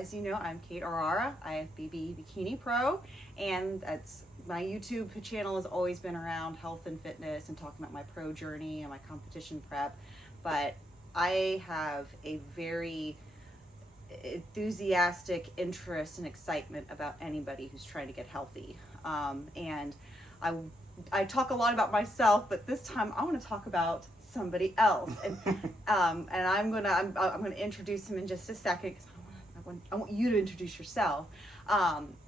as you know, I'm Kate Aurora, IFBB Bikini Pro, and that's my YouTube channel has always been around health and fitness and talking about my pro journey and my competition prep, but I have a very enthusiastic interest and excitement about anybody who's trying to get healthy. And I talk a lot about myself, but this time I want to talk about somebody else, and I'm gonna introduce him in just a second because I want you to introduce yourself.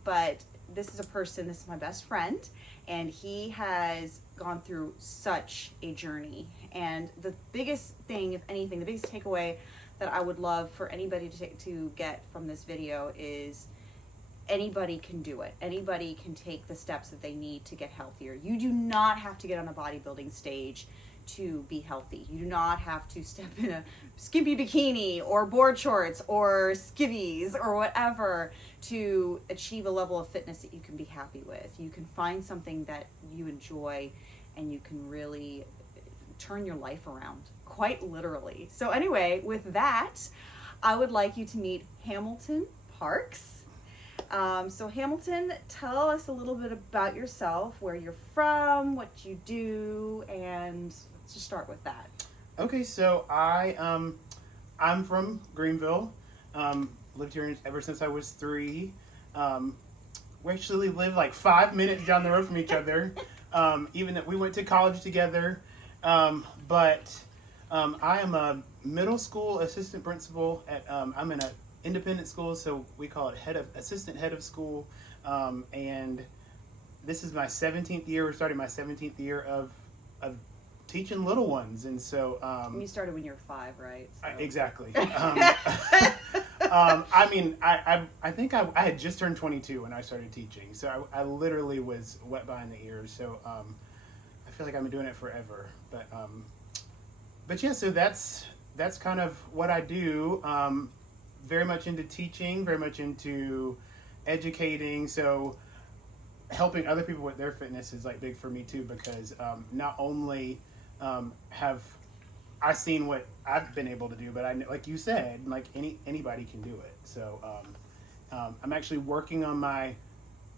But this is a person. This is my best friend, and he has gone through such a journey. And the biggest thing, if anything, the biggest takeaway that I would love for anybody to get from this video is anybody can do it. Anybody can take the steps that they need to get healthier. You do not have to get on a bodybuilding stage to be healthy. You do not have to step in a skimpy bikini or board shorts or skivvies or whatever to achieve a level of fitness that you can be happy with. You can find something that you enjoy and you can really turn your life around, quite literally. So anyway, with that, I would like you to meet Hamilton Parks. So Hamilton, tell us a little bit about yourself, where you're from, what you do, and let's just start with that. Okay, so I'm from Greenville. Lived here ever since I was 3. We actually live like 5 minutes down the road from each other. Even that we went to college together. But I am a middle school assistant principal at I'm in a independent school, so we call it assistant head of school, and this is my 17th year. We're starting my 17th year of teaching little ones, and so you started when you were 5, right? So. Exactly. I mean, I think I had just turned 22 when I started teaching, so I literally was wet behind the ears. So I feel like I've been doing it forever, but yeah. So that's kind of what I do. Very much into teaching, very much into educating. So helping other people with their fitness is like big for me too, because not only have I seen what I've been able to do, but I, like you said, like anybody can do it. So I'm actually working on my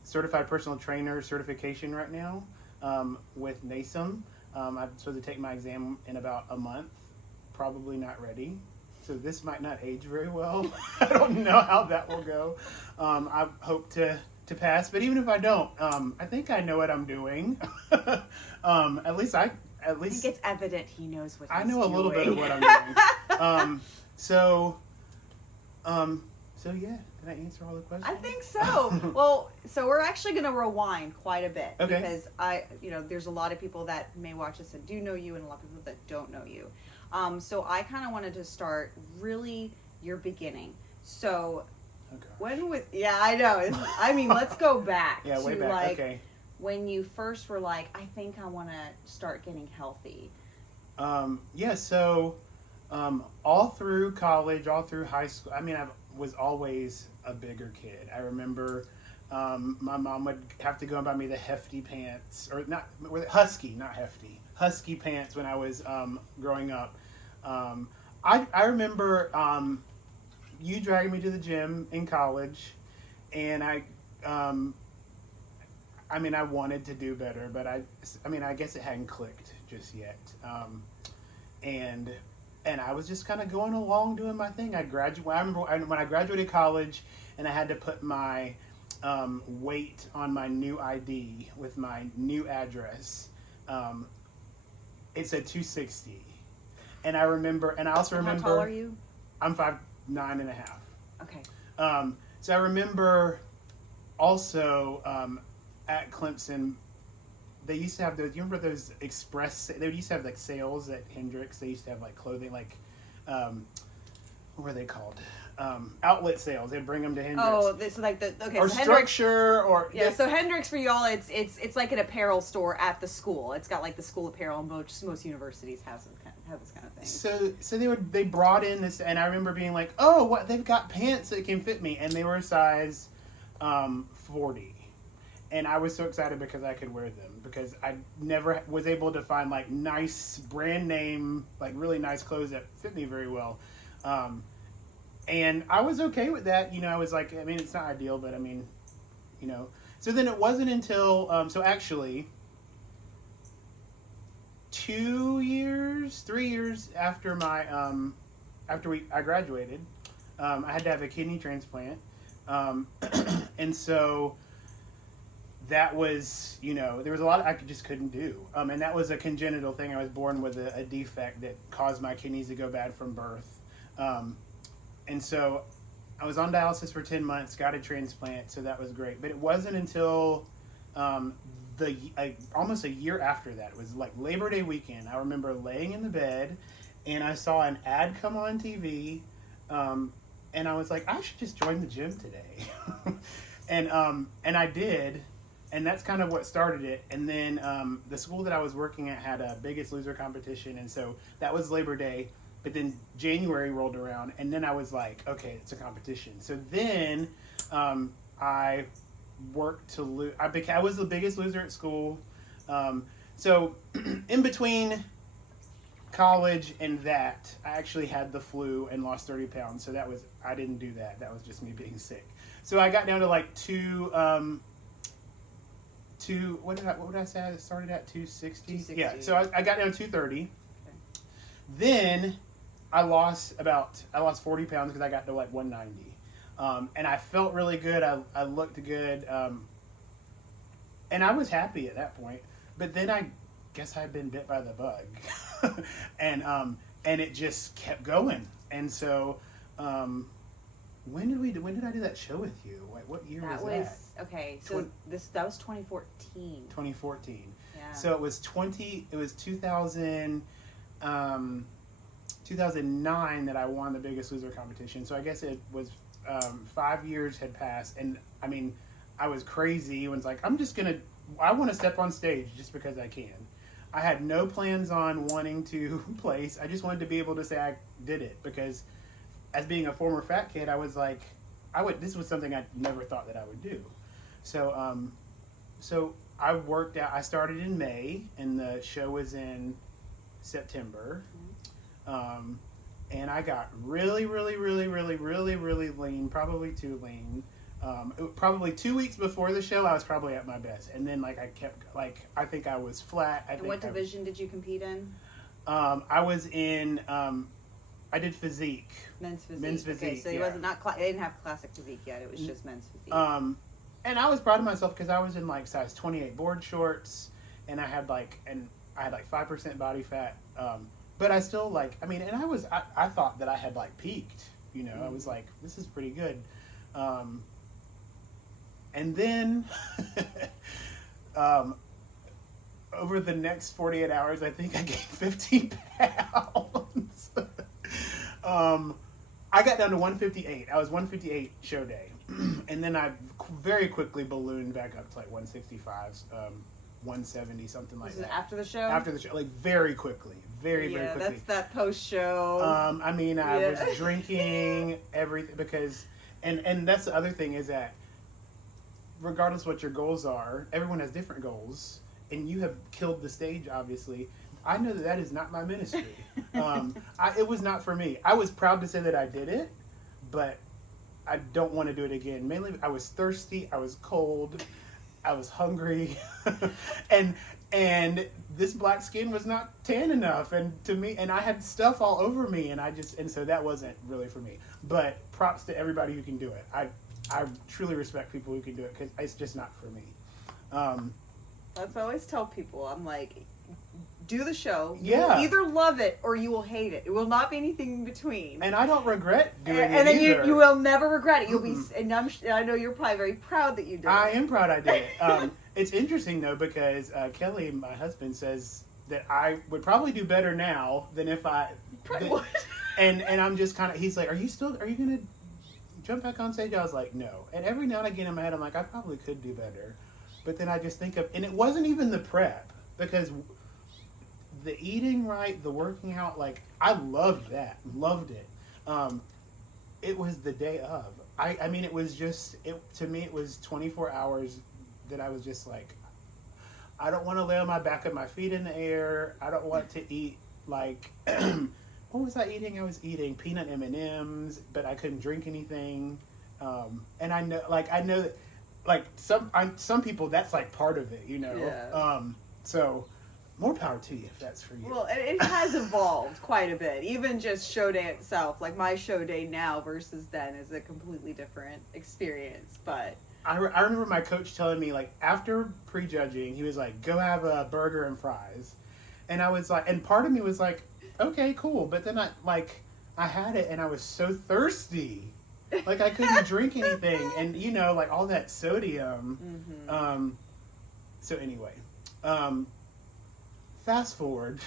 certified personal trainer certification right now with NASM. I'm supposed to take my exam in about a month. Probably not ready. So this might not age very well. I don't know how that will go. I hope to pass, but even if I don't, I think I know what I'm doing. At least I think it's evident he knows what he's doing. I know a little bit of what I'm doing. So yeah, did I answer all the questions? I think so. Well, so we're actually going to rewind quite a bit, okay, because there's a lot of people that may watch this and do know you, and a lot of people that don't know you. So I kind of wanted to start really your beginning. So when was, yeah, I know. I mean, let's go back yeah, to way back. like Okay. when you first were like, I think I want to start getting healthy. Yeah, so all through college, all through high school, I mean, I was always a bigger kid. I remember my mom would have to go and buy me the hefty pants, or not, husky, not hefty, husky pants when I was growing up. I remember you dragging me to the gym in college, and I mean, I wanted to do better, but I mean, I guess it hadn't clicked just yet. And I was just kind of going along doing my thing. I remember when I graduated college, and I had to put my weight on my new ID with my new address. It said 260. And I remember, and I also remember. How tall are you? I'm 5'9.5". Okay. So I remember also at Clemson, they used to have those. You remember those express? They used to have like sales at Hendrix. They used to have like clothing, like what were they called? Outlet sales. They'd bring them to Hendrix. Oh, this is like the okay. Or so Structure, or yeah. So Hendrix for y'all, it's like an apparel store at the school. It's got like the school apparel, and most universities have this kind of thing. So they brought in this, and I remember being like, oh, what, they've got pants that can fit me, and they were size 40, and I was so excited because I could wear them, because I never was able to find like nice brand name, like really nice clothes that fit me very well. And I was okay with that. You know, I was like, I mean, it's not ideal, but I mean, you know. So then it wasn't until, so actually, 3 years after I graduated, I had to have a kidney transplant. And so that was, you know, there was a lot I just couldn't do. And that was a congenital thing. I was born with a defect that caused my kidneys to go bad from birth. And so I was on dialysis for 10 months, got a transplant, so that was great. But it wasn't until almost a year after that. It was like Labor Day weekend. I remember laying in the bed, and I saw an ad come on TV, and I was like, I should just join the gym today. and I did, and that's kind of what started it. And then the school that I was working at had a Biggest Loser competition, and so that was Labor Day. But then January rolled around, and then I was like, okay, it's a competition. So then I worked to lose. I was the biggest loser at school. So in between college and that, I actually had the flu and lost 30 pounds. So I didn't do that. That was just me being sick. So I got down to like what did I say? I started at 260. 260. Yeah. So I got down to 230. Okay. Then I lost 40 pounds because I got to like 190. And I felt really good. I looked good. And I was happy at that point. But then I guess I'd been bit by the bug. and it just kept going. And so, when did I do that show with you? Like, what year was that? Okay, so that was 2014. 2014. Yeah. So it was 2009 that I won the Biggest Loser competition. So I guess it was 5 years had passed, and I mean, I was crazy. It was like, I want to step on stage just because I can. I had no plans on wanting to place. I just wanted to be able to say I did it, because as being a former fat kid, I was like, this was something I never thought that I would do. So, so I worked out. I started in May, and the show was in September. And I got really, really, really, really, really, really lean, probably too lean. Probably 2 weeks before the show, I was probably at my best. And then, like, I think I was flat. And what division did you compete in? I was in, I did physique. Men's physique. Men's physique, okay, so yeah. it wasn't it didn't have classic physique yet. It was just men's physique. And I was proud of myself because I was in, like, size 28 board shorts, and I had, like, 5% body fat. But I still, like, I mean, and I thought that I had, like, peaked, you know. I was like, this is pretty good. And then, over the next 48 hours, I think I gained 15 pounds. I got down to 158. I was 158 show day. And then I very quickly ballooned back up to, like, 165, 170, something like that. Was it after the show? After the show, like, very quickly. Very quickly. Yeah, that's that post-show. I mean, I was drinking everything because, and that's the other thing is that regardless of what your goals are, everyone has different goals, and you have killed the stage, obviously. I know that is not my ministry. It was not for me. I was proud to say that I did it, but I don't want to do it again. Mainly, I was thirsty, I was cold, I was hungry, and this black skin was not tan enough, and I had stuff all over me, and so that wasn't really for me. But props to everybody who can do it. I truly respect people who can do it because it's just not for me. That's what I always tell people. I'm like, do the show. You Yeah. will either love it or you will hate it. It will not be anything in between. And I don't regret doing it and then either. you will never regret it. You'll be, and I know you're probably very proud that you did it. I am proud I did it. It's interesting though because Kelly, my husband, says that I would probably do better now than if I. Probably would. And I'm just kind of. He's like, are you gonna jump back on stage? I was like, no. And every now and again in my head, I'm like, I probably could do better. But then I just think of, and it wasn't even the prep because the eating right, the working out, like I loved that, loved it. It was the day of. I mean, it was just to me. It was 24 hours that I was just like, I don't want to lay on my back with my feet in the air. I don't want to eat like what was I eating? I was eating peanut M&Ms, but I couldn't drink anything. And I know that, like some people, that's like part of it, you know. Yeah. So more power to you if that's for you. Well, it has evolved quite a bit. Even just show day itself, like my show day now versus then is a completely different experience. But I remember my coach telling me, like, after prejudging, he was like, go have a burger and fries. And I was like, and part of me was like, okay, cool. But then I had it and I was so thirsty. Like, I couldn't drink anything. And, you know, like, all that sodium. mm-hmm. So anyway, fast forward.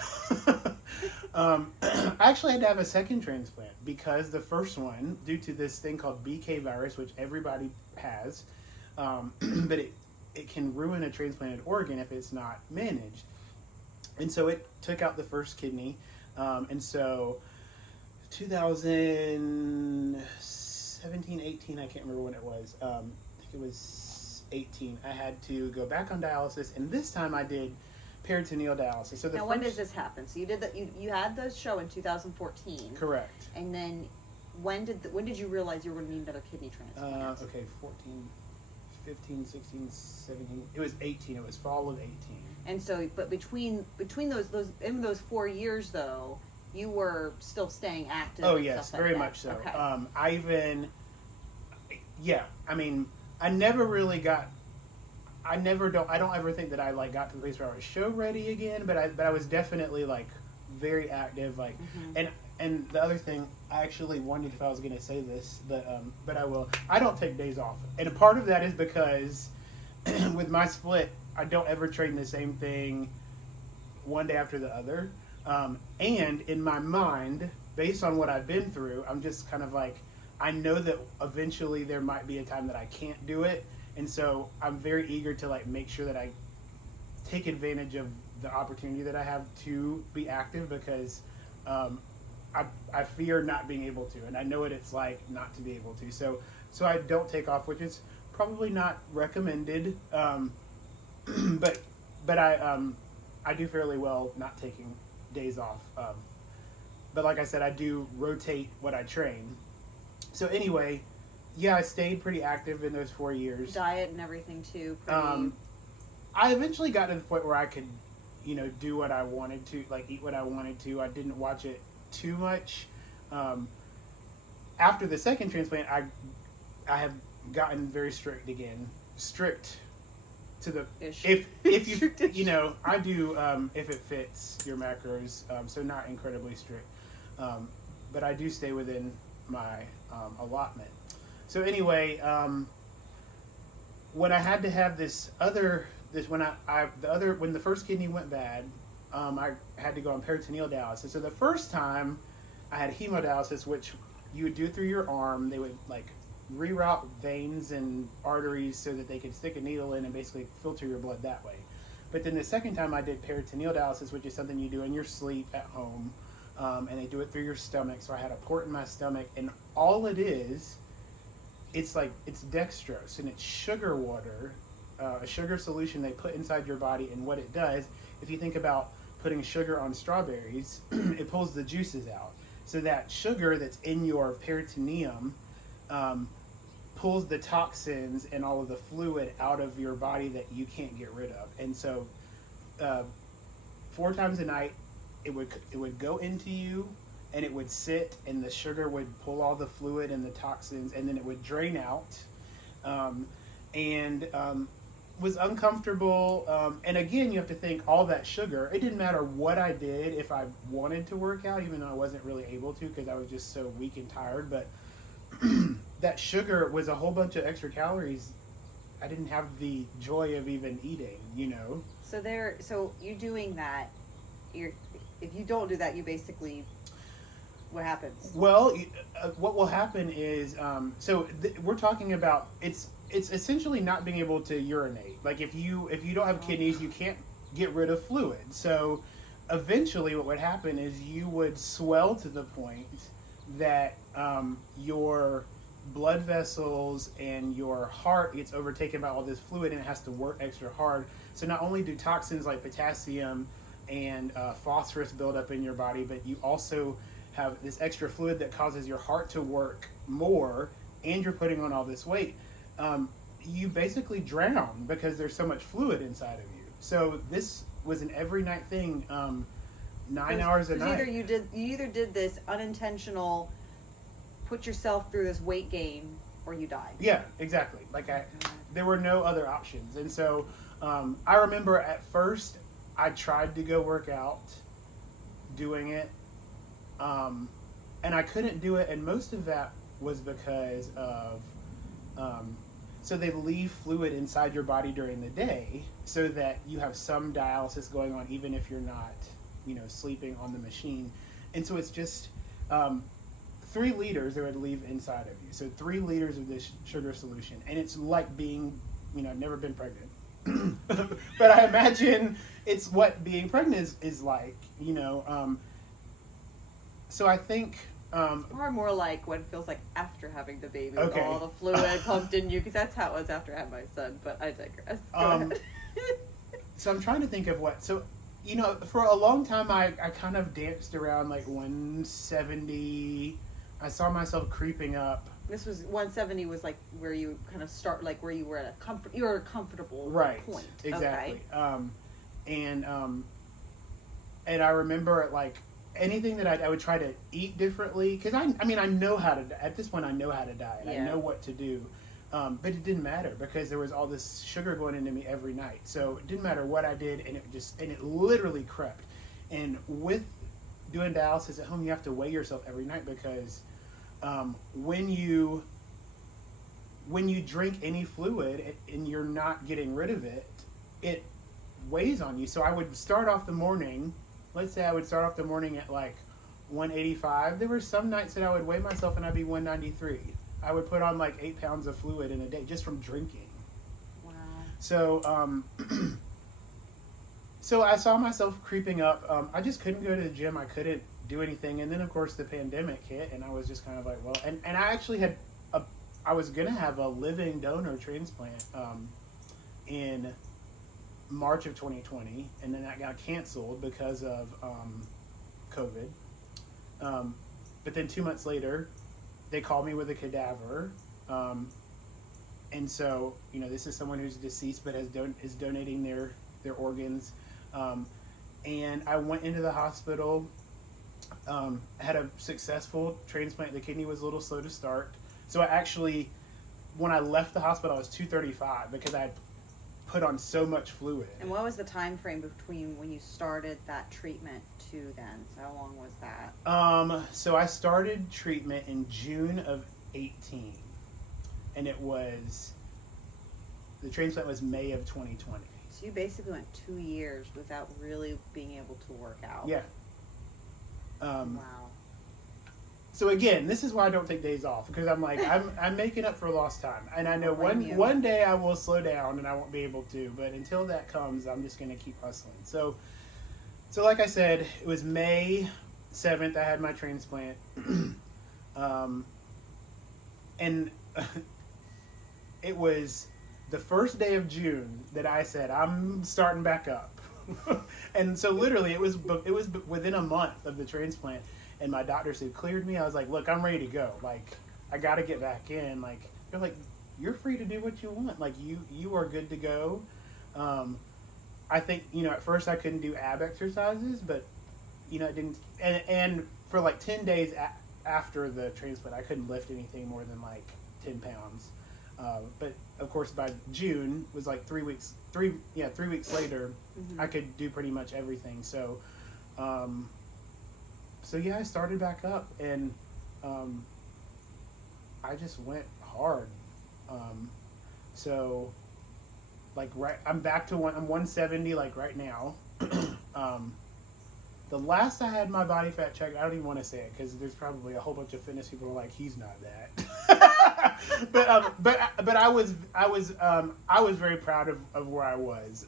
I actually had to have a second transplant because the first one, due to this thing called BK virus, which everybody has, but it can ruin a transplanted organ if it's not managed. And so it took out the first kidney. And so 2017, 18, I can't remember when it was. I think it was 18. I had to go back on dialysis, and this time I did peritoneal dialysis. So When does this happen? So you did that. You had the show in 2014. Correct. And then when did you realize you were going to need another kidney transplant? Okay, 14, 15, 16, 17. It was 18. It was fall of 18. And so, but between those 4 years though, you were still staying active. Oh and yes, stuff like very that. much so. Okay. I never really got. I don't ever think that I like got to the place where I was show ready again, but I was definitely like very active, like, mm-hmm. and the other thing, I actually wondered if I was going to say this, but I will. I don't take days off, and a part of that is because with my split, I don't ever train the same thing one day after the other, and in my mind, based on what I've been through, I'm just kind of like, I know that eventually there might be a time that I can't do it. And so I'm very eager to like make sure that I take advantage of the opportunity that I have to be active, because I fear not being able to, and I know what it's like not to be able to. So I don't take off, which is probably not recommended. But I do fairly well not taking days off. But like I said, I do rotate what I train. So anyway. Yeah, I stayed pretty active in those 4 years. Diet and everything too. I eventually got to the point where I could, you know, do what I wanted to, like eat what I wanted to. I didn't watch it too much. After the second transplant, I have gotten very strict again. Strict to the if you you know, I do if it fits your macros. So not incredibly strict, but I do stay within my allotment. So anyway, when I had to have when the first kidney went bad, I had to go on peritoneal dialysis. So the first time I had hemodialysis, which you would do through your arm. They would like reroute veins and arteries so that they could stick a needle in and basically filter your blood that way. But then the second time I did peritoneal dialysis, which is something you do in your sleep at home, and they do it through your stomach. So I had a port in my stomach, and all it is, it's dextrose, and it's sugar water, a sugar solution they put inside your body. And what it does, if you think about putting sugar on strawberries, it pulls the juices out. So that sugar that's in your peritoneum pulls the toxins and all of the fluid out of your body that you can't get rid of. And so 4 times a night, it would go into you, and it would sit, and the sugar would pull all the fluid and the toxins, and then it would drain out, and was uncomfortable. And again, you have to think, all that sugar, it didn't matter what I did if I wanted to work out, even though I wasn't really able to because I was just so weak and tired. But that sugar was a whole bunch of extra calories. I didn't have the joy of even eating, you know. So you doing that, if you don't do that, you basically, what happens? Well, what will happen is, we're talking about, it's essentially not being able to urinate. Like if you don't have kidneys, you can't get rid of fluid. So eventually what would happen is you would swell to the point that your blood vessels and your heart gets overtaken by all this fluid, and it has to work extra hard. So not only do toxins like potassium and phosphorus build up in your body, but you also have this extra fluid that causes your heart to work more, and you're putting on all this weight, you basically drown because there's so much fluid inside of you. So this was an every night thing, 9 hours a night. You either did this unintentional, put yourself through this weight gain, or you died. Yeah, exactly. Like there were no other options. And so I remember at first I tried to go work out doing it, and I couldn't do it, and most of that was because of so they leave fluid inside your body during the day so that you have some dialysis going on even if you're not, sleeping on the machine. And so it's just 3 liters they would leave inside of you. So 3 liters of this sugar solution, and it's like being, I've never been pregnant, but I imagine it's what being pregnant is like, So I think. Or more like what it feels like after having the baby, okay. with all the fluid pumped in you, because that's how it was after I had my son. But I digress. Go ahead. So I'm trying to think of what. So, for a long time I kind of danced around like 170. I saw myself creeping up. This was 170 was like where you kind of start, like where you were at a comfortable right point. Exactly. Okay. And I remember like anything that I would try to eat differently, because I know how to, at this point I know how to diet. Yeah. I know what to do, but it didn't matter because there was all this sugar going into me every night. So it didn't matter what I did, and it literally crept. And with doing dialysis at home, you have to weigh yourself every night because when you drink any fluid and you're not getting rid of it, it weighs on you. So I would start off the morning. Let's say I would start off the morning at like 185. There were some nights that I would weigh myself and I'd be 193. I would put on like 8 pounds of fluid in a day just from drinking. Wow. So, so I saw myself creeping up. I just couldn't go to the gym. I couldn't do anything. And then of course the pandemic hit, and I was just kind of like, well, and I actually I was going to have a living donor transplant in March of 2020, and then that got canceled because of COVID. But then 2 months later, they called me with a cadaver, and so this is someone who's deceased but is donating their organs. And I went into the hospital, had a successful transplant. The kidney was a little slow to start, so I actually, when I left the hospital, I was 235 because I had put on so much fluid. And what was the time frame between when you started that treatment to then? So how long was that? So I started treatment in June of 18, and the transplant was May of 2020. So you basically went 2 years without really being able to work out. Yeah. Wow. So again, this is why I don't take days off, because I'm like, I'm making up for lost time, and I know one day I will slow down and I won't be able to, but until that comes, I'm just going to keep hustling. So like I said, it was May 7th I had my transplant, and it was the first day of June that I said I'm starting back up, and so literally it was within a month of the transplant. And my doctor said, cleared me. I was like, look, I'm ready to go. Like, I got to get back in. Like, they're like, you're free to do what you want. Like, you are good to go. I think, at first I couldn't do ab exercises, but, it didn't. And for like 10 days after the transplant, I couldn't lift anything more than like 10 pounds. But of course, by June, was like 3 weeks later, mm-hmm. I could do pretty much everything. So, I started back up, and I just went hard. I'm back to I'm 170 like right now. The last I had my body fat checked, I don't even want to say it because there's probably a whole bunch of fitness people who are like, he's not that. but I was very proud of where I was.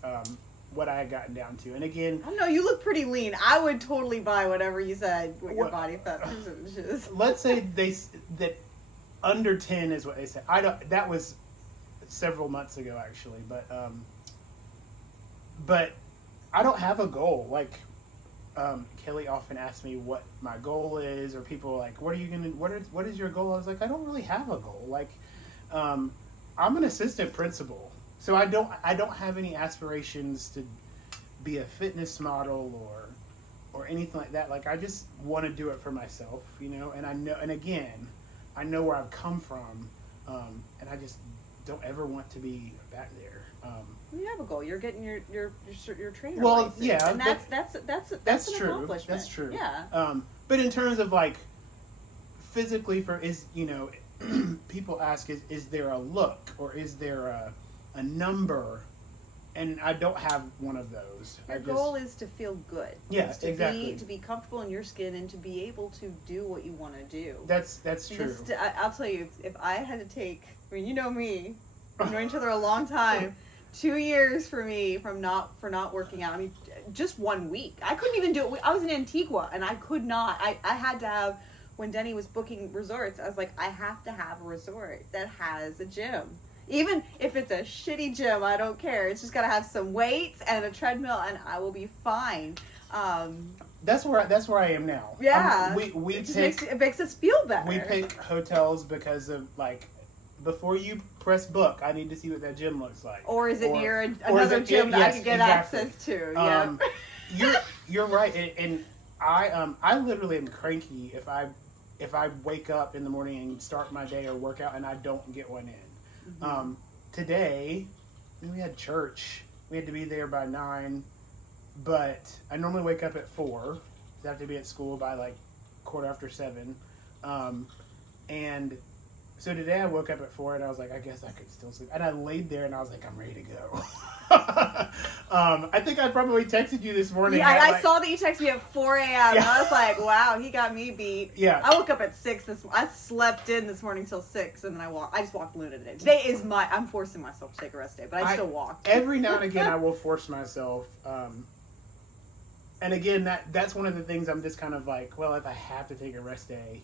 What I had gotten down to. And again, I don't know, you look pretty lean. I would totally buy whatever you said with your body fat percentages. Let's say that under 10 is what they said. That was several months ago actually, but I don't have a goal. Like Kelly often asks me what my goal is, or people are like, what is your goal? I was like, I don't really have a goal. Like, I'm an assistant principal, so I don't have any aspirations to be a fitness model or anything like that. Like, I just want to do it for myself, and I know, and again, I know where I've come from, and I just don't ever want to be back there. You have a goal. You're getting your trainer Well, license. yeah, and that's an true. accomplishment. That's true. Yeah. But in terms of like physically, people ask, is there a look, or is there a number? And I don't have one of those. Your goal is to feel good. Yeah, exactly. To be comfortable in your skin and to be able to do what you want to do. That's true. I'll tell you, if I had to take, you know me, we've known each other a long time. 2 years for me for not working out. I mean, just 1 week. I couldn't even do it. I was in Antigua and I could not. I had to have, when Denny was booking resorts, I was like, I have to have a resort that has a gym. Even if it's a shitty gym, I don't care. It's just got to have some weights and a treadmill and I will be fine. That's where I am now. Yeah. It makes us feel better. We pick hotels because of, like, before you press book, I need to see what that gym looks like. Or is it near another gym that I can get access to? Yeah. You're right, and I literally am cranky if I wake up in the morning and start my day or work out and I don't get one in. Mm-hmm. Today, we had church. We had to be there by 9, but I normally wake up at 4. I have to be at school by like 7:15. And so today I woke up at 4 and I was like, I guess I could still sleep. And I laid there and I was like, I'm ready to go. I think I probably texted you this morning. Yeah, I saw that you texted me at 4 a.m. Yeah. And I was like, wow, he got me beat. Yeah. I woke up at 6 I slept in this morning till 6 and then I just walked Luna today. Today is I'm forcing myself to take a rest day, but I still walked. Every now and again I will force myself. And again, that's one of the things I'm just kind of like, well, if I have to take a rest day,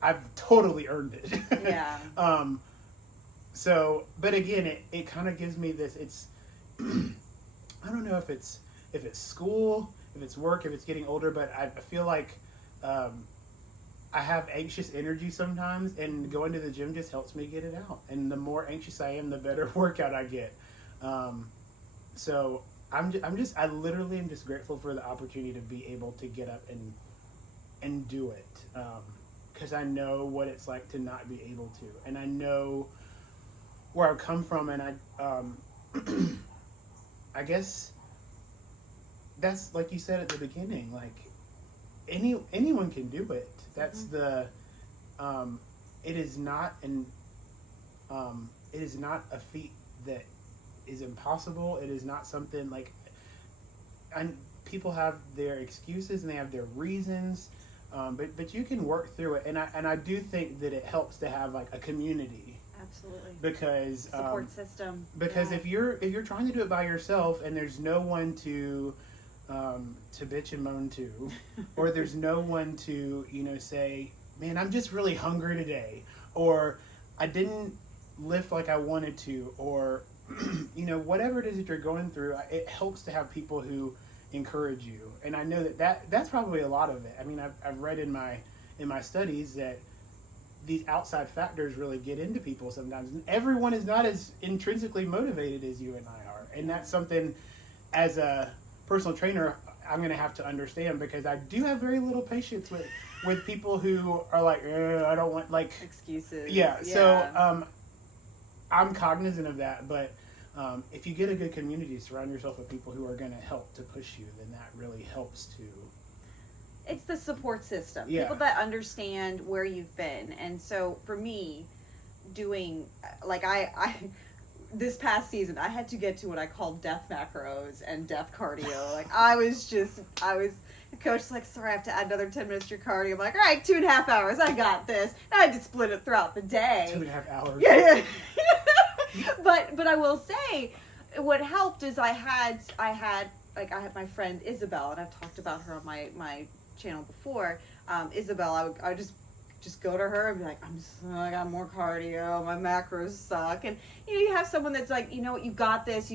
I've totally earned it. Yeah. So, but again, it kind of gives me this, it's, I don't know if it's school, if it's work, if it's getting older, but I feel like, I have anxious energy sometimes, and going to the gym just helps me get it out. And the more anxious I am, the better workout I get. So I literally am just grateful for the opportunity to be able to get up and do it. Because I know what it's like to not be able to, and I know where I've come from, and I guess that's, like you said at the beginning, like anyone can do it. That's the it is not a feat that is impossible. It is not something like, and people have their excuses and they have their reasons. But you can work through it, and I do think that it helps to have like a community. Absolutely. Because support system. Because if you're trying to do it by yourself and there's no one to bitch and moan to, or there's no one to say, man, I'm just really hungry today, or I didn't lift like I wanted to, or whatever it is that you're going through, it helps to have people who encourage you. And I know that's probably a lot of it. I mean, I've read in my studies that these outside factors really get into people sometimes, and everyone is not as intrinsically motivated as you and I are. And that's something, as a personal trainer, I'm going to have to understand, because I do have very little patience with people who are like, I don't want, like, excuses. Yeah. So I'm cognizant of that, but if you get a good community, surround yourself with people who are going to help to push you, then that really helps to. It's the support system. Yeah. People that understand where you've been. And so for me, doing, like, I this past season, I had to get to what I called death macros and death cardio. Like, the coach's like, sorry, I have to add another 10 minutes to your cardio. I'm like, all right, 2.5 hours. I got this. And I had to split it throughout the day. 2.5 hours. Yeah. But I will say, what helped is I had my friend Isabel, and I've talked about her on my channel before. Isabel, I would just go to her and be like, I got more cardio, my macros suck, and you have someone that's like, you know what, you got this.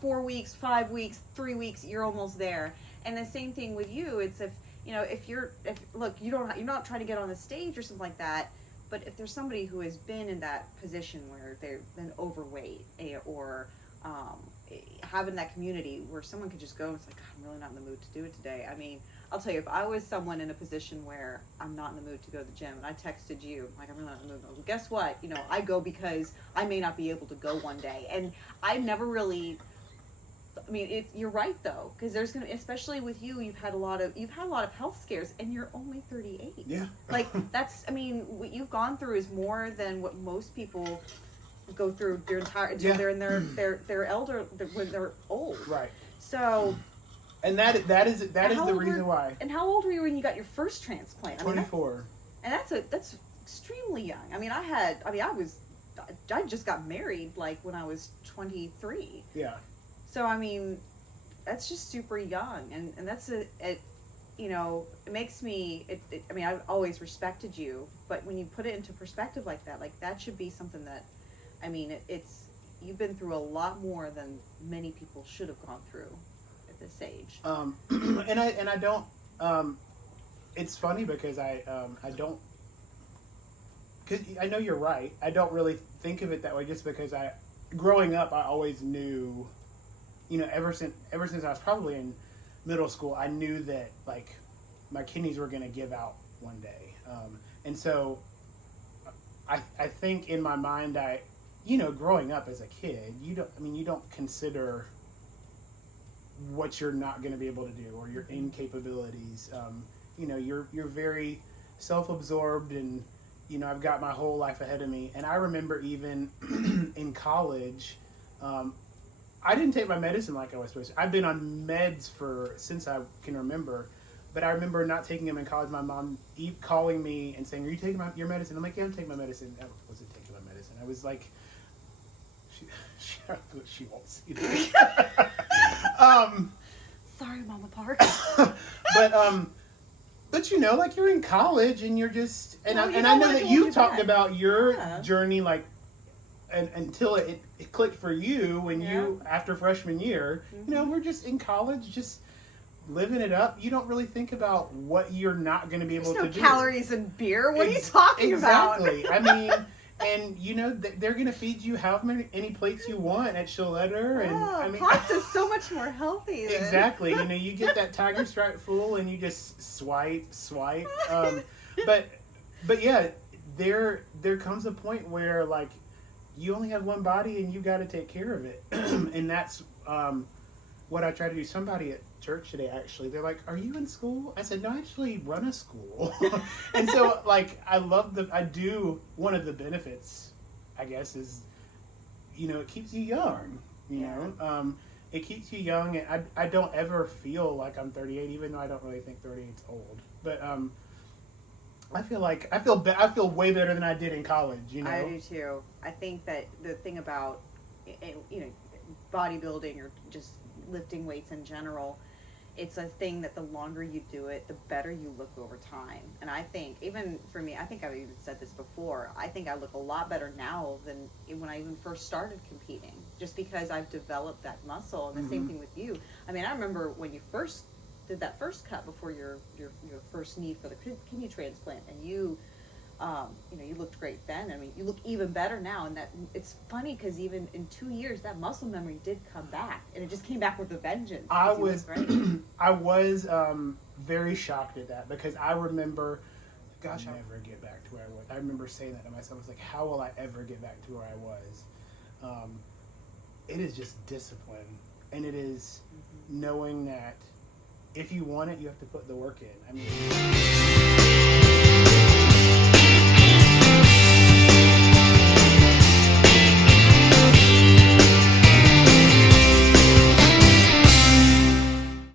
4 weeks, 5 weeks, 3 weeks, you're almost there. And the same thing with you. It's if you're not trying to get on the stage or something like that, but if there's somebody who has been in that position where they've been overweight or having that community where someone could just go and it's like, I'm really not in the mood to do it today. I mean, I'll tell you, if I was someone in a position where I'm not in the mood to go to the gym and I texted you, like, I'm really not in the mood, well, guess what? I go because I may not be able to go one day. And I never really, I mean, you're right though, because there's gonna, especially with you, you've had a lot of health scares, and you're only 38. Yeah. Like that's, I mean, what you've gone through is more than what most people go through their entire until they're in their elder when they're old. Right. So. And that is the reason why. And how old were you when you got your first transplant? 24. And that's extremely young. I mean, I just got married like when I was 23. Yeah. So I mean, that's just super young, and that's it makes me. I mean, I've always respected you, but when you put it into perspective like that should be something that, I mean, it's you've been through a lot more than many people should have gone through at this age. And I don't. It's funny because I don't. Because I know you're right. I don't really think of it that way, just because growing up, I always knew. Ever since I was probably in middle school, I knew that like my kidneys were going to give out one day, and so I think in my mind, growing up as a kid, you don't consider what you're not going to be able to do or your incapabilities. You're very self-absorbed, and I've got my whole life ahead of me. And I remember even in college. I didn't take my medicine like I was supposed to. I've been on meds since I can remember, but I remember not taking them in college. My mom calling me and saying, "Are you taking your medicine?" I'm like, "Yeah, I'm taking my medicine." I wasn't taking my medicine. I was like, she won't see that. Sorry, Mama Parks. But like you're in college and you're just I know that you talked about your journey like. And until it clicked for you when you after freshman year, we're just in college, just living it up. You don't really think about what you're not going to be able to do. There's no calories in beer. What are you talking about? Exactly. I mean, and they're going to feed you any plates you want at Shaletta, and I mean, pasta's so much more healthy. Exactly. You get that Tiger Stripe full, and you just swipe. But yeah, there comes a point where like. You only have one body and you got to take care of it. And that's what I try to do. Somebody at church today, actually, they're like, "Are you in school?" I said, "No, I actually run a school." And so like, I do, one of the benefits, I guess, is, it keeps you young, it keeps you young. And I don't ever feel like I'm 38, even though I don't really think 38's old. But, I feel way better than I did in college, I do too. I think that the thing about, bodybuilding or just lifting weights in general, it's a thing that the longer you do it, the better you look over time. And I think, even for me, I think I've even said this before, I think I look a lot better now than when I even first started competing, just because I've developed that muscle. And the same thing with you. I mean, I remember when you first did that first cut before your first need for the kidney transplant, and you looked great then. I mean, you look even better now, and that it's funny because even in 2 years, that muscle memory did come back, and it just came back with a vengeance. I was very shocked at that, because I remember, gosh, I'll never get back to where I was. I remember saying that to myself. I was like, how will I ever get back to where I was? It is just discipline, and it is knowing that if you want it, you have to put the work in. I mean.